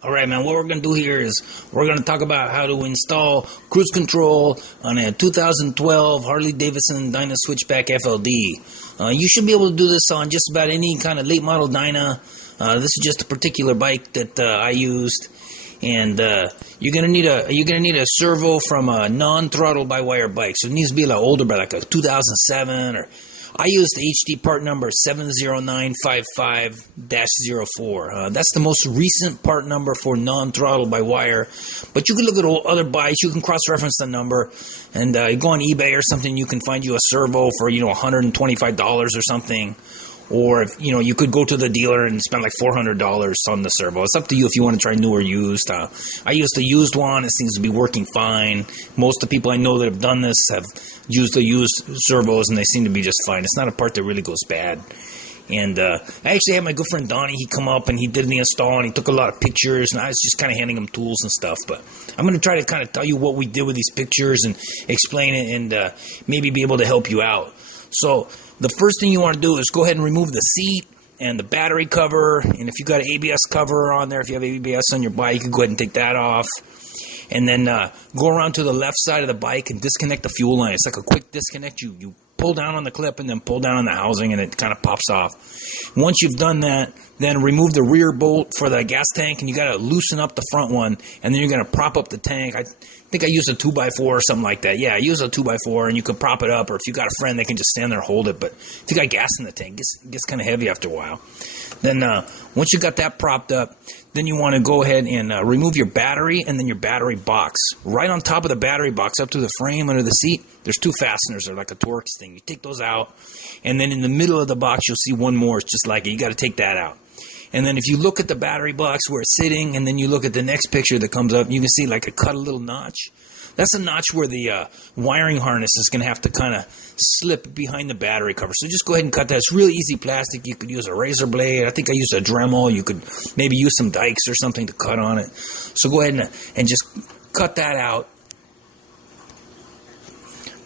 All right, man, what we're going to do here is we're going to talk about how to install cruise control on a 2012 Harley Davidson Dyna Switchback FLD. You should be able to do this on just about any kind of late model Dyna. This is just a particular bike that I used, and you're gonna need a servo from a non-throttle by wire bike. So it needs to be like older, by like a 2007 or. I used the HD part number 70955-04. That's the most recent part number for non-throttle by wire. But you can look at other bikes. You can cross-reference the number, and you go on eBay or something. You can find you a servo for $125 or something. Or if you could go to the dealer and spend like $400 on the servo. It's up to you if you want to try new or used. I used the used one. It seems to be working fine. Most of the people I know that have done this have used the used servos, and they seem to be just fine. It's not a part that really goes bad. And I actually had my good friend Donnie. He come up and he did the install, and he took a lot of pictures, and I was just kind of handing him tools and stuff. But I'm going to try to kind of tell you what we did with these pictures and explain it, and maybe be able to help you out. So the first thing you want to do is go ahead and remove the seat and the battery cover. And if you got an ABS cover on there, if you have ABS on your bike, you can go ahead and take that off. And then go around to the left side of the bike and disconnect the fuel line. It's like a quick disconnect. You pull down on the clip and then pull down on the housing, and it kind of pops off. Once you've done that, then remove the rear bolt for the gas tank, and you got to loosen up the front one, and then you're going to prop up the tank. I think I used a 2x4 or something like that. Yeah, I use a 2x4, and you can prop it up, or if you got a friend, they can just stand there and hold it. But if you got gas in the tank, it gets kind of heavy after a while. Then once you got that propped up, then you want to go ahead and remove your battery and then your battery box. Right on top of the battery box, up to the frame under the seat, there's two fasteners. They're like a Torx thing. You take those out, and then in the middle of the box, you'll see one more. It's just like it. You got to take that out. And then if you look at the battery box where it's sitting, and then you look at the next picture that comes up, you can see like it cut a little notch. That's a notch where the wiring harness is going to have to kind of slip behind the battery cover. So just go ahead and cut that. It's really easy plastic. You could use a razor blade. I think I used a Dremel. You could maybe use some dikes or something to cut on it. So go ahead and just cut that out.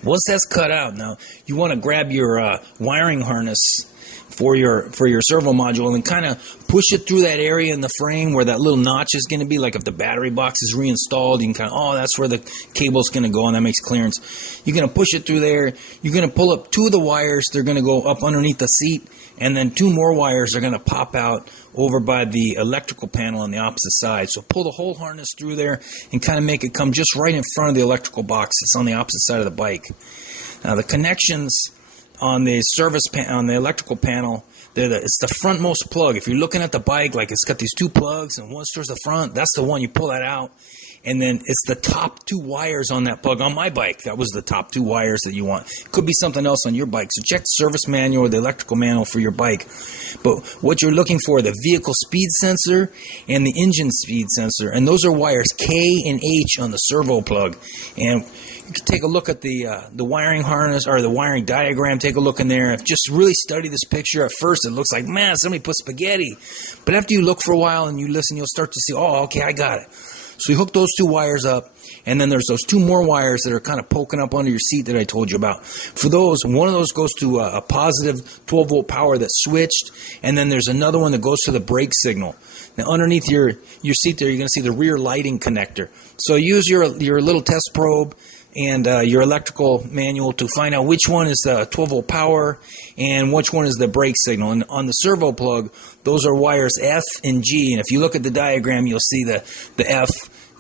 Once that's cut out, now you want to grab your wiring harness for your servo module and kind of push it through that area in the frame where that little notch is going to be. Like if the battery box is reinstalled, you can kind of, that's where the cable's going to go, and that makes clearance. You're going to push it through there. You're going to pull up two of the wires. They're going to go up underneath the seat, and then two more wires are going to pop out over by the electrical panel on the opposite side. So pull the whole harness through there and kind of make it come just right in front of the electrical box. It's on the opposite side of the bike. Now the connections on the on the electrical panel, it's the frontmost plug. If you're looking at the bike, like it's got these two plugs and one's towards the front, that's the one. You pull that out, and then it's the top two wires on that plug. On my bike, that was the top two wires that you want. It could be something else on your bike. So check the service manual or the electrical manual for your bike. But what you're looking for, the vehicle speed sensor and the engine speed sensor, and those are wires K and H on the servo plug. And you can take a look at the wiring harness or the wiring diagram. Take a look in there. Just really study this picture. At first, it looks like, man, somebody put spaghetti. But after you look for a while and you listen, you'll start to see, oh, okay, I got it. So you hook those two wires up, and then there's those two more wires that are kind of poking up under your seat that I told you about. For those, one of those goes to a positive 12-volt power that's switched, and then there's another one that goes to the brake signal. Now, underneath your seat there, you're going to see the rear lighting connector. So use your little test probe and your electrical manual to find out which one is the 12-volt power and which one is the brake signal. And on the servo plug, those are wires F and G. And if you look at the diagram, you'll see the F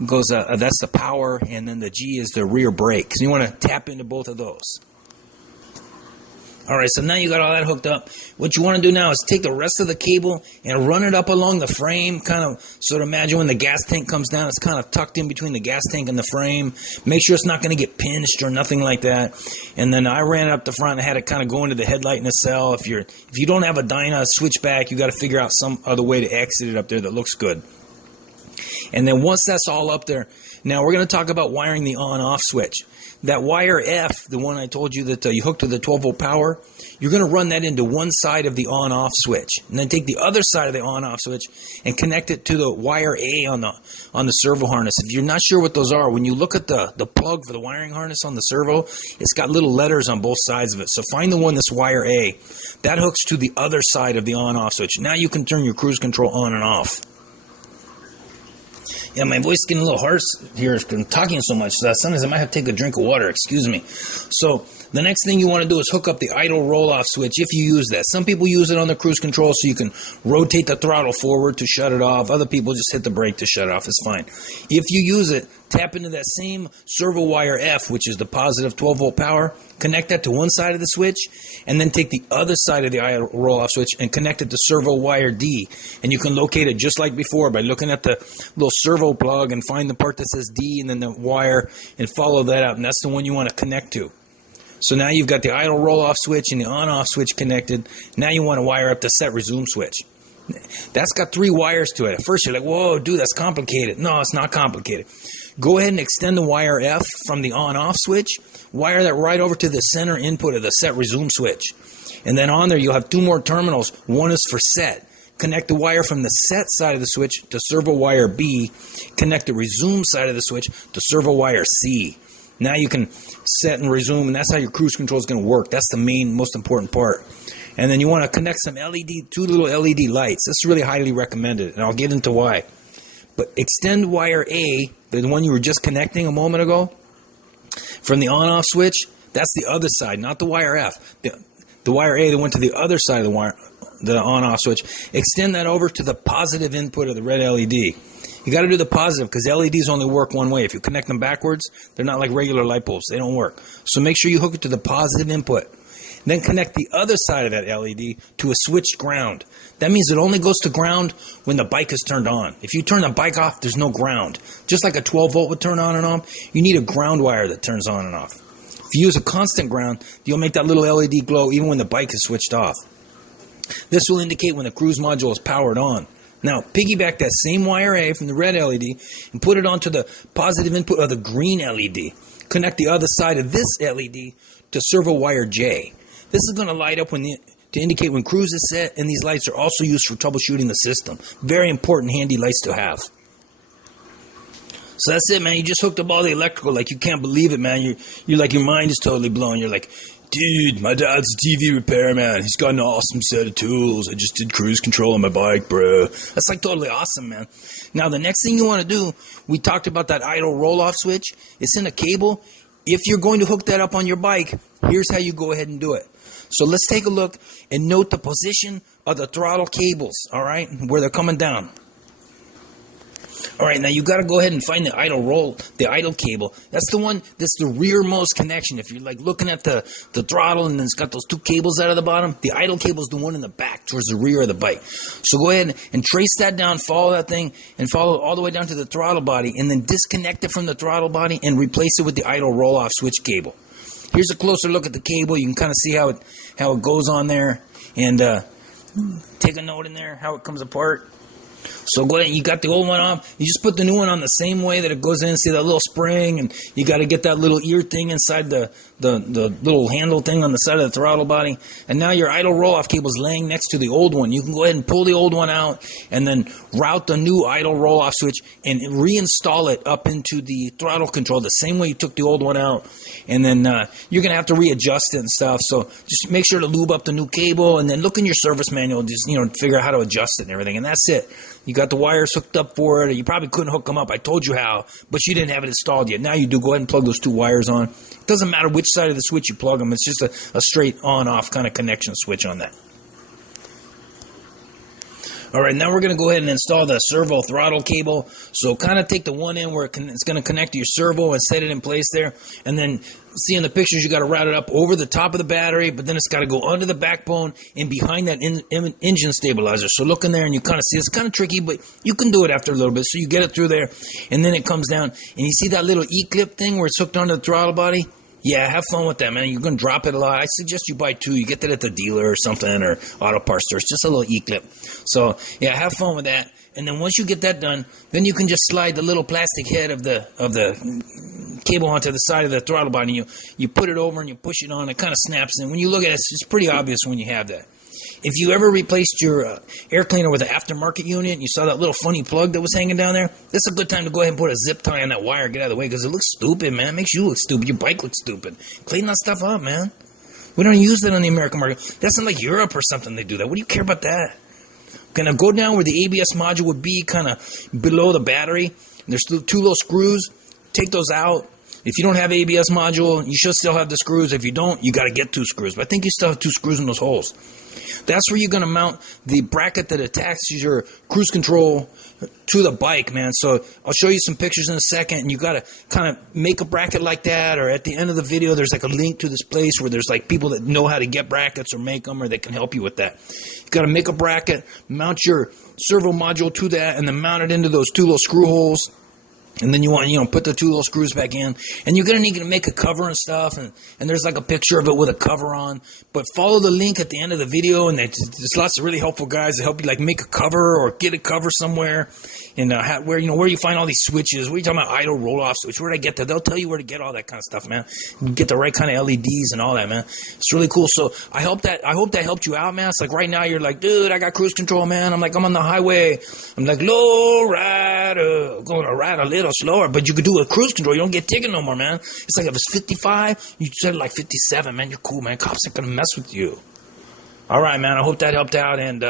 goes, that's the power, and then the G is the rear brake. So you want to tap into both of those. All right, so now you got all that hooked up. What you want to do now is take the rest of the cable and run it up along the frame, kind of sort of imagine when the gas tank comes down, it's kind of tucked in between the gas tank and the frame. Make sure it's not going to get pinched or nothing like that. And then I ran it up the front and had it kind of go into the headlight nacelle. If you don't have a Dyna switchback, you got to figure out some other way to exit it up there that looks good. And then once that's all up there, now we're going to talk about wiring the on-off switch. That wire F, the one I told you that you hooked to the 12-volt power, you're going to run that into one side of the on-off switch. And then take the other side of the on-off switch and connect it to the wire A on the servo harness. If you're not sure what those are, when you look at the plug for the wiring harness on the servo, it's got little letters on both sides of it. So find the one that's wire A. That hooks to the other side of the on-off switch. Now you can turn your cruise control on and off. Yeah, my voice is getting a little harsh here because I'm talking so much. So sometimes I might have to take a drink of water. Excuse me. So the next thing you want to do is hook up the idle roll-off switch if you use that. Some people use it on the cruise control so you can rotate the throttle forward to shut it off. Other people just hit the brake to shut it off. It's fine. If you use it, tap into that same servo wire F, which is the positive 12-volt power. Connect that to one side of the switch, and then take the other side of the idle roll-off switch and connect it to servo wire D. And you can locate it just like before by looking at the little servo plug and find the part that says D and then the wire and follow that out. And that's the one you want to connect to. So now you've got the idle roll-off switch and the on-off switch connected. Now you want to wire up the set resume switch. That's got 3 wires to it. At first you're like, whoa, dude, that's complicated. No, it's not complicated. Go ahead and extend the wire F from the on-off switch. Wire that right over to the center input of the set resume switch. And then on there you'll have 2 more terminals. One is for set. Connect the wire from the set side of the switch to servo wire B. Connect the resume side of the switch to servo wire C. Now you can set and resume, and that's how your cruise control is going to work. That's the main, most important part. And then you want to connect some 2 little LED lights. This is really highly recommended, and I'll get into why. But extend wire A, the one you were just connecting a moment ago, from the on-off switch. That's the other side, not the wire F. The wire A that went to the other side of the wire, the on-off switch. Extend that over to the positive input of the red LED. You got to do the positive because LEDs only work one way. If you connect them backwards, they're not like regular light bulbs. They don't work. So make sure you hook it to the positive input. Then connect the other side of that LED to a switched ground. That means it only goes to ground when the bike is turned on. If you turn the bike off, there's no ground. Just like a 12-volt would turn on and off, you need a ground wire that turns on and off. If you use a constant ground, you'll make that little LED glow even when the bike is switched off. This will indicate when the cruise module is powered on. Now, piggyback that same wire A from the red LED and put it onto the positive input of the green LED. Connect the other side of this LED to servo wire J. This is going to light up to indicate when cruise is set, and these lights are also used for troubleshooting the system. Very important, handy lights to have. So that's it, man. You just hooked up all the electrical like you can't believe it, man. You're like, your mind is totally blown. You're like, dude, my dad's a TV repairman. He's got an awesome set of tools. I just did cruise control on my bike, bro. That's like totally awesome, man. Now, the next thing you want to do, we talked about that idle roll-off switch. It's in a cable. If you're going to hook that up on your bike, here's how you go ahead and do it. So let's take a look and note the position of the throttle cables, all right, where they're coming down. All right, now you got to go ahead and find the idle cable. That's the one that's the rearmost connection. If you're like looking at the throttle and it's got those 2 cables out of the bottom, the idle cable is the one in the back towards the rear of the bike. So go ahead and trace that down, follow that thing, and follow it all the way down to the throttle body, and then disconnect it from the throttle body and replace it with the idle roll-off switch cable. Here's a closer look at the cable. You can kind of see how it goes on there, and take a note in there how it comes apart. So go ahead, you got the old one off. You just put the new one on the same way that it goes in. See that little spring, and you got to get that little ear thing inside the little handle thing on the side of the throttle body. And now your idle roll-off cable is laying next to the old one. You can go ahead and pull the old one out and then route the new idle roll-off switch and reinstall it up into the throttle control the same way you took the old one out. And then you're going to have to readjust it and stuff. So just make sure to lube up the new cable, and then look in your service manual, just figure out how to adjust it and everything. And that's it. You got the wires hooked up for it, or you probably couldn't hook them up. I told you how, but you didn't have it installed yet. Now you do. Go ahead and plug those 2 wires on. It doesn't matter which side of the switch you plug them. It's just a straight on-off kind of connection switch on that. All right, now we're going to go ahead and install the servo throttle cable. So kind of take the one end where it's going to connect to your servo and set it in place there. And then see in the pictures, you got to route it up over the top of the battery, but then it's got to go under the backbone and behind that engine stabilizer. So look in there and you kind of see, it's kind of tricky, but you can do it after a little bit. So you get it through there, and then it comes down, and you see that little E-clip thing where it's hooked onto the throttle body? Yeah, have fun with that, man. You're going to drop it a lot. I suggest you buy 2. You get that at the dealer or something, or auto parts store. It's just a little E-clip. So, yeah, have fun with that. And then once you get that done, then you can just slide the little plastic head of the cable onto the side of the throttle body. You put it over and you push it on. It kind of snaps in. When you look at it, it's pretty obvious when you have that. If you ever replaced your air cleaner with an aftermarket unit and you saw that little funny plug that was hanging down there, this is a good time to go ahead and put a zip tie on that wire. Get out of the way, because it looks stupid, man. It makes you look stupid. Your bike looks stupid. Clean that stuff up, man. We don't use that on the American market. That's not like Europe or something they do that. What do you care about that? Gonna go down where the ABS module would be, kind of below the battery. There's two little screws. Take those out. If you don't have ABS module, you should still have the screws. If you don't, you got to get 2 screws. But I think you still have 2 screws in those holes. That's where you're going to mount the bracket that attaches your cruise control to the bike, man. So I'll show you some pictures in a second, and you got to kind of make a bracket like that, or at the end of the video, there's like a link to this place where there's like people that know how to get brackets or make them, or they can help you with that. You got to make a bracket, mount your servo module to that, and then mount it into those 2 little screw holes. And then you want, put the 2 little screws back in. And you're going to need to make a cover and stuff. And there's like a picture of it with a cover on. But follow the link at the end of the video. And there's lots of really helpful guys to help you like make a cover or get a cover somewhere. And where you find all these switches. What are you talking about? Idle roll-off switch. Where do I get that? They'll tell you where to get all that kind of stuff, man. You get the right kind of LEDs and all that, man. It's really cool. So I hope that helped you out, man. It's like right now you're like, dude, I got cruise control, man. I'm like, I'm on the highway. I'm like, low rider. Going to ride a little slower. But you could do a cruise control. You don't get ticketed no more, man. It's like if it's 55, you set it like 57, man. You're cool, man. Cops ain't going to mess with you. All right, man. I hope that helped out. And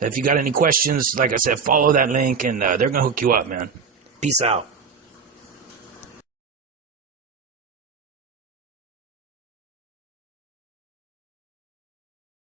if you got any questions, like I said, follow that link, and they're going to hook you up, man. Peace out.